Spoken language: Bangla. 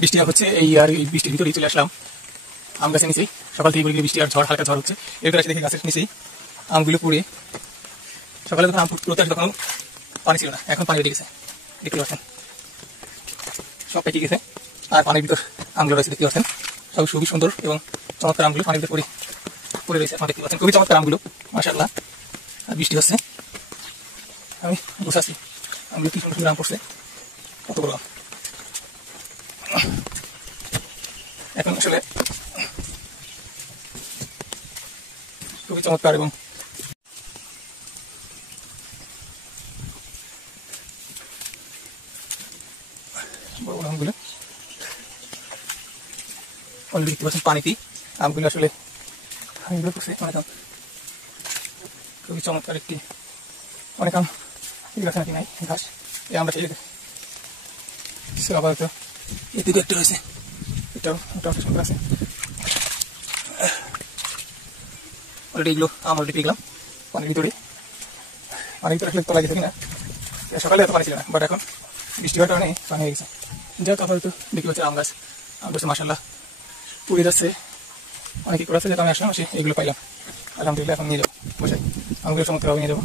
বৃষ্টি হচ্ছে এই আর এই বৃষ্টির ভিতরেই চলে আসলাম আম গাছের নিচেই। সকাল থেকে বৃষ্টি আর ঝড়, হালকা ঝড় হচ্ছে। এরপর এসে দেখি গাছের নিচেই আমগুলো পড়ে। সকালে যখন আম পুরোতে আসে তখন পানি ছিল না, এখন পানি বেড়ে গেছে, দেখতে পাচ্ছেন সব পেকে গেছে। আর পানির ভিতর আমগুলো রয়েছে, দেখতে পাচ্ছেন সব খুবই সুন্দর এবং চমৎকার আমগুলো পানির ভিতরে পড়ে রয়েছে। আপনারা দেখতে পাচ্ছেন খুবই চমৎকার আমগুলো, মাশাআল্লাহ। আর বৃষ্টি হচ্ছে, আমি বসে আছি, আমগুলো কি সুন্দর সুন্দর আম পড়ছে, কত বড় আম। এখন আসলে খুবই চমৎকার এবং বড় বড় আমগুলো অলরেডি দেখতে পাচ্ছেন পানিতেই আমগুলো আসলে আমগুলো পড়ছে অনেক আম, খুবই চমৎকার একটি অনেক আম। এই গাছে নাকি নাই ঘাস, এই আমরা সেই আপাতত এদিকে একটা রয়েছে, এটাও মোটামুটি সুন্দর আছে। অলরেডি এগুলো আম অলরেডি পেয়ে গেলাম পানির ভিতরে আসলে তলায় গেছে কিনা, সকালে এত পানি ছিল না, বাট এখন বৃষ্টি হওয়ার কারণে পানি হয়ে গেছে। যাক, আপাতত দেখতে পাচ্ছি আম গাছে মাশাআল্লাহ পুড়ে যাচ্ছে, অনেক কি করেছে, যেটা আমি আসলাম এগুলো পাইলাম, আলহামদুলিল্লাহ। এখন নিয়ে যাবো বসে আমগুলো চমৎকারভাবে নিয়ে যাবো।